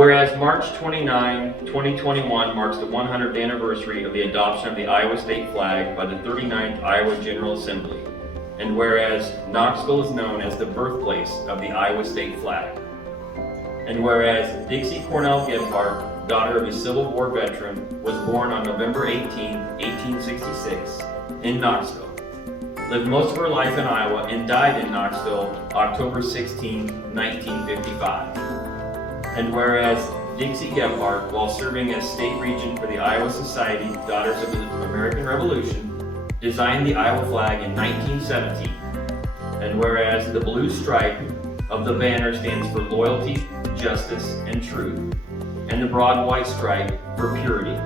Whereas March 29, 2021 marks the 100th anniversary of the adoption of the Iowa state flag by the 39th Iowa General Assembly. And whereas Knoxville is known as the birthplace of the Iowa state flag. And whereas Dixie Cornell Gebhardt, daughter of a Civil War veteran, was born on November 18, 1866 in Knoxville, lived most of her life in Iowa, and died in Knoxville October 16, 1955. And whereas Dixie Gebhardt, while serving as state regent for the Iowa Society Daughters of the American Revolution, designed the Iowa flag in 1917. And whereas the blue stripe of the banner stands for loyalty, justice, and truth, and the broad white stripe for purity,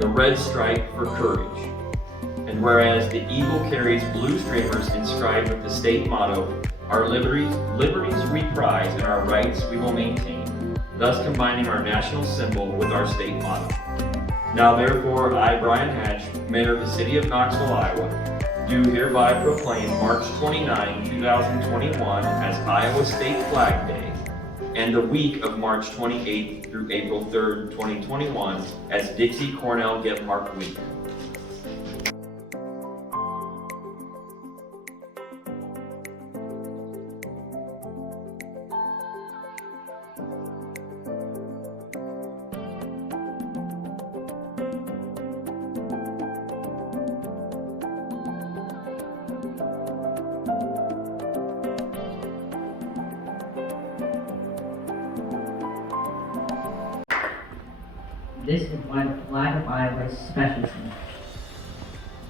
the red stripe for courage. And whereas the eagle carries blue streamers inscribed with the state motto, "Our liberties we prize and our rights we will maintain," thus combining our national symbol with our state motto. Now therefore, I, Brian Hatch, Mayor of the City of Knoxville, Iowa, do hereby proclaim March 29, 2021 as Iowa State Flag Day, and the week of March 28th through April 3rd, 2021 as Dixie Cornell Gebhardt Week. This is why the flag of Iowa is special to me.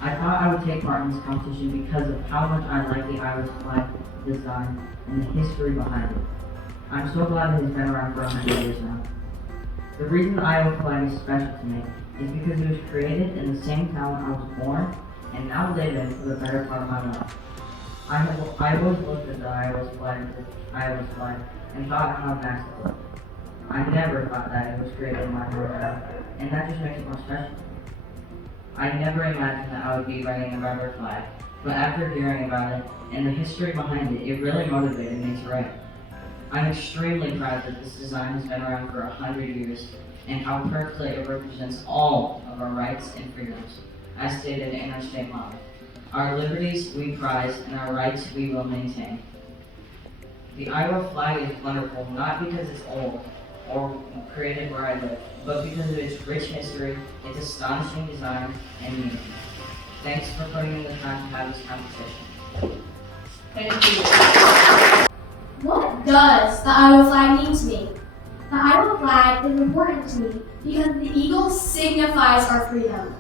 I thought I would take part in this competition because of how much I like the Iowa flag design and the history behind it. I'm so glad it has been around for 100 years now. The reason the Iowa flag is special to me is because it was created in the same town I was born and now live in for the better part of my life. I always looked at the Iowa flag and thought how nice it looked. I never thought that it was created in my hometown, and that just makes it more special. I never imagined that I would be writing a rubber flag, but after hearing about it and the history behind it, it really motivated me to write. I'm extremely proud that this design has been around for 100 years, and how perfectly it represents all of our rights and freedoms, as stated in our state motto. Our liberties we prize, and our rights we will maintain. The Iowa flag is wonderful not because it's old, or created where I live, but because of its rich history, its astonishing design, and meaning. Thanks for putting in the time to have this competition. Thank you. What does the Iowa flag mean to me? The Iowa flag is important to me because the eagle signifies our freedom.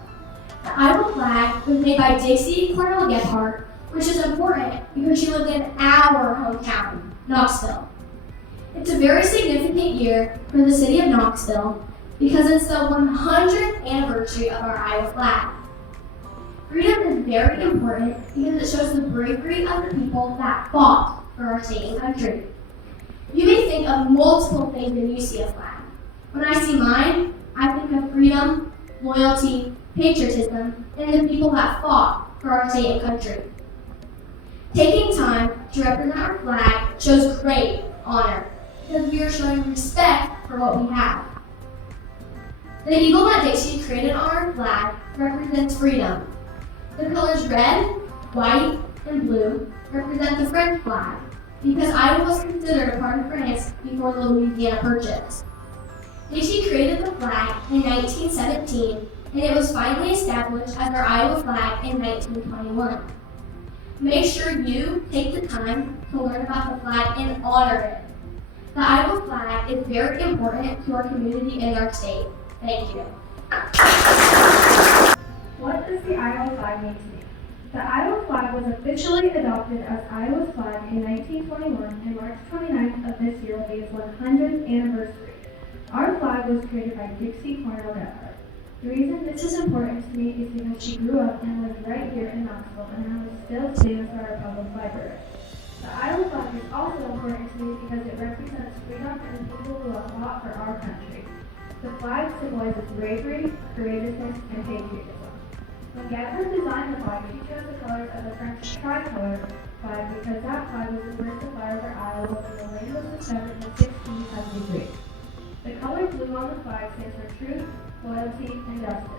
The Iowa flag was made by Dixie Cornell Gebhardt, which is important because she lived in our hometown, Knoxville. It's a very significant year for the city of Knoxville because it's the 100th anniversary of our Iowa flag. Freedom is very important because it shows the bravery of the people that fought for our state and country. You may think of multiple things when you see a flag. When I see mine, I think of freedom, loyalty, patriotism, and the people that fought for our state and country. Taking time to represent our flag shows great honor, because we are showing respect for what we have. The eagle that Dixie created on our flag represents freedom. The colors red, white, and blue represent the French flag, because Iowa was considered a part of France before the Louisiana Purchase. Dixie created the flag in 1917, and it was finally established as our Iowa flag in 1921. Make sure you take the time to learn about the flag and honor it. The Iowa flag is very important to our community and our state. Thank you. What does the Iowa flag mean to me? The Iowa flag was officially adopted as Iowa's flag in 1921, and March 29th of this year will be its 100th anniversary. Our flag was created by Dixie Cornell Gebhardt. The reason this is important to me is because she grew up and lived right here in Knoxville, and now still stands for our public library. The Iowa flag is also important to me because it represents freedom and people who have fought for our country. The flag symbolizes bravery, courageousness, and patriotism. When Gebhardt designed the flag, she chose the colors of the French tricolor flag because that flag was the first to fly over Iowa when the land was discovered in 1673. The color blue on the flag stands for truth, loyalty, and justice.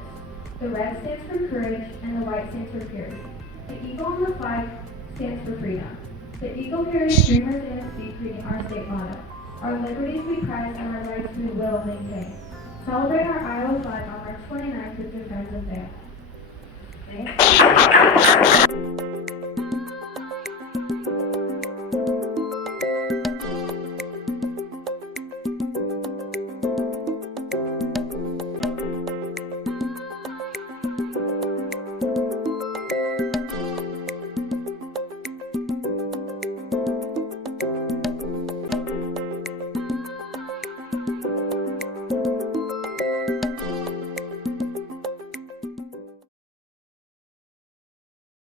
The red stands for courage, and the white stands for purity. The eagle on the flag stands for freedom. The eagle carries streamers in its beak reading our state motto. Our liberties we prize and our rights we will maintain. Celebrate our Iowa flag on March 29th with your friends and family. Thanks.